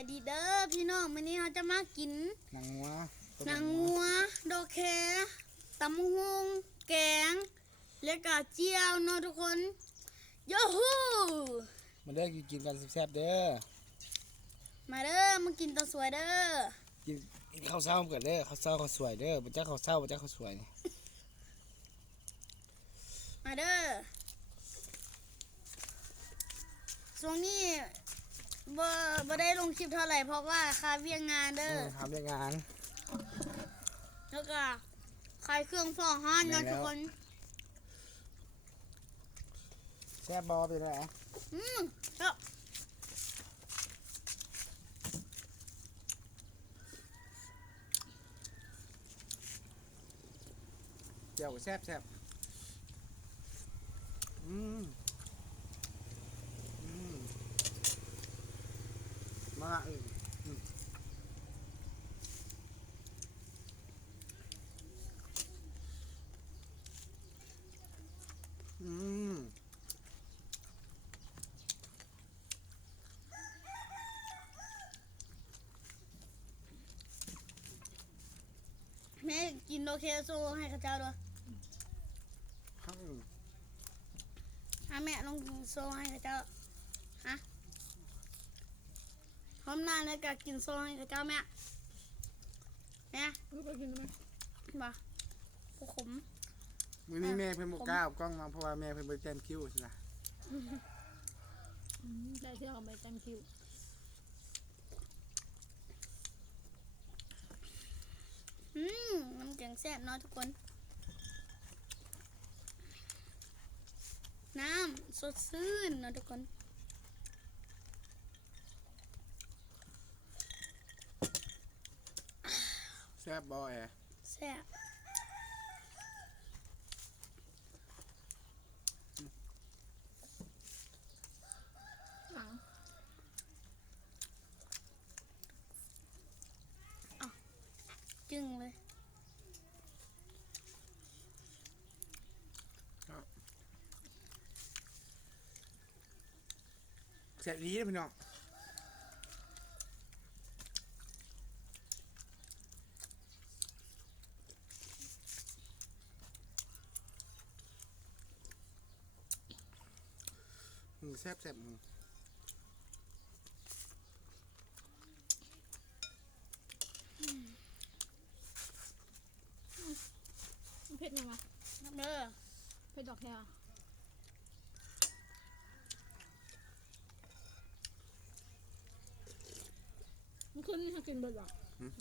ายดีเด้อพี่น้องวันนี้เราจะมากินหนังงัวดอกแคตำฮุงแกงและกะเจียวเนาะทุกคนโยฮูมาเด้อกินกันแซ่บๆเด้อมาเด้อมากินตัวสวยเด้อกินข้าวเช้าเกิดเด้อข้าวเช้าข้าวสวยเด้อบ่จักข้าวเช้าบ่จักข้าวสวยนี่มาเด้อช่วงนี้บ่ได้ลงคลิปเท่าไหร่เพราะว่าค่าเวียงงานเด้อทำเรื่องงานแล้วก็ขายเครื่องฟอกห้านเนาะทุกคนแซ่บบอเป็นไรแล้วเจียวแซ่บมาแม่กินโอเคโซ่ให้ข้าเจ้าด้วยแม่ลองโซ่ให้ข้าเจ้าฮะพร้อมนานเลยกับกินโซ่ให้ข้าเจ้าแม่รู้ไปกินไหมบ่ขมวันนี้แม่เพิ่นบอกกล้าเอากล้องมาเพราะว่าแม่เพิ่นไปแจมคิ้วใช่ไหมได้เที่ยวไปแจมคิวน้ำแกงแซ่บเนาะทุกคนน้ำสดชื่นเนาะทุกคนแซ่บบอแอแซ่บจึงเลยแซ่บดีเลยพี่น้องแซ่บมึงเผ็ดยังไงน้ำเด้อเผ็ดดอกแคร์มันขึ้นนี่ให้กินเบิดหรอ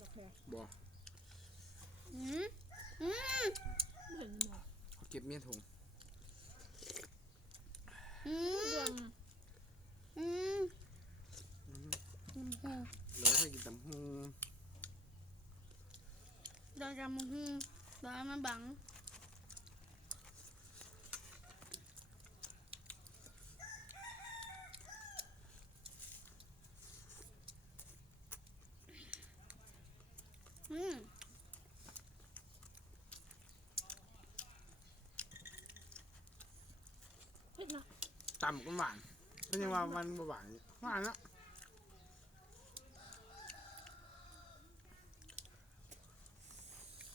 ดอกแคร์บ่เห็นหมดเก็บเมียถุงแล้วให้กินตำหูเราจะมึงเราเอามาบังเผ็ดนะต่ำก็หวานก็ยังว่ามันหวานหวานแล้ว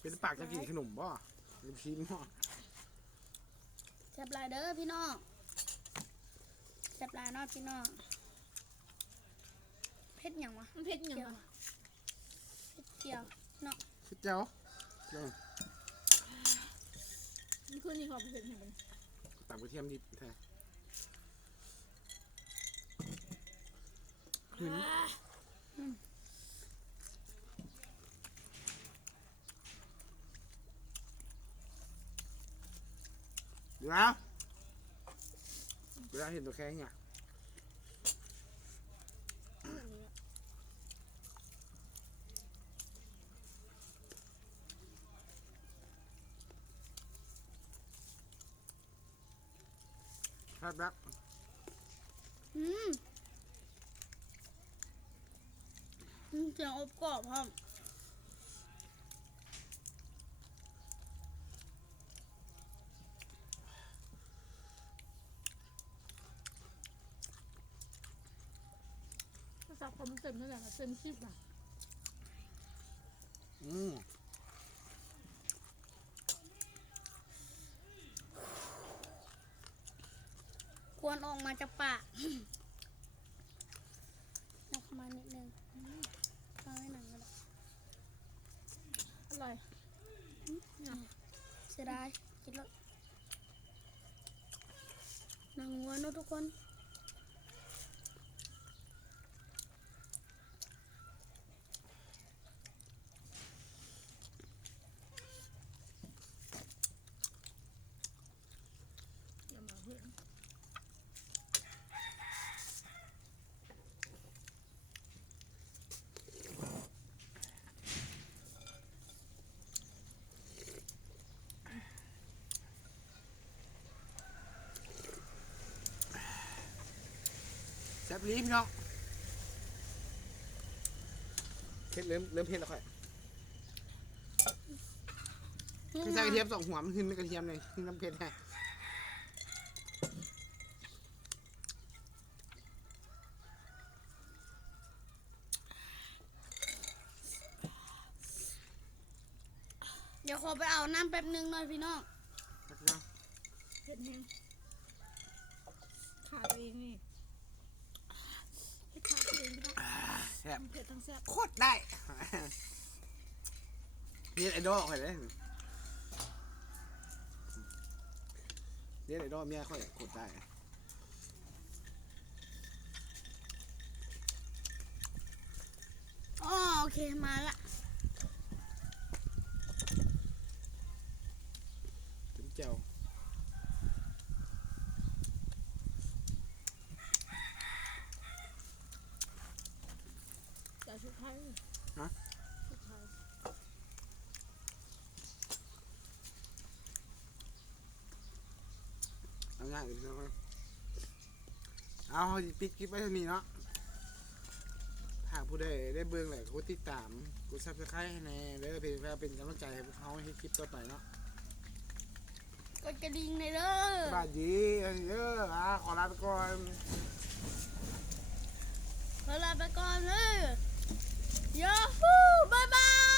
เป็นปากจะกินขนมบ่ลูกชิ้นบ่แซ่บหลายเด้อพี่น้องแซ่บหลายเนาะพี่น้องเผ็ดยังวะมันเผ็ดยังไงเผ็ดเจียวเนาะเผ็ดเจ้ามันขึ้นนี่เขาเผ็ดยังไงต่ำกระเทียมดิบแท้แล้วเวลาเห็นตัวแค่เนี่ยครับรักเจียวอบกรอบพร้อมสับผ อมันเต็มเท่าไหร่เต็ม10อ่ะ อืม ควรออกมาจากปากยกมานิดนึงเอาไว้หนังก็ได้ อร่อยเนี่ย เสียดายกินแล้วหนังวัวเนอะทุกคน อย่ามาเพื่อน แซ่บลีพี่น้องเผ็ดเริ่มเผ็ดแล้วค่อยไม่ใช่กระเทียม2 หัวมันขึ้นเป็นกระเทียมเลยขึ้นน้ำเผ็ดให้ เดี๋ยวขอไปเอาน้ำแป๊บนึงหน่อยพี่น้อง เผ็ดแห้งขาตัวเองนี่เผ็ดขาตัวเองพี่น้อง แซ่บ ทั้งเผ็ดทั้งแซ่บ โคตรได้เรียนไอดอลค่อยเลยเรียนไอดอลเมียค่อยโคตรได้ อ๋อโอเคมาละ ถึงเจียว แต่ชุดไทย ฮะ ชุดไทย เอาง่ายเลยพี่น้องเอาปิดคลิปไว้เท่านี้เนาะหากผู้ใดได้เบิ่งแหละกดติดตามกดซับสไครต์ให้แน่เด้อเพื่อเป็นกำลังใจให้พวกเขาให้คลิปต่อไปเนาะ กดกระดิ่งเลยเด้อ สวัสดีเด้อขอลาไปก่อน ขอลาไปก่อนเลยยาฮูบายบาย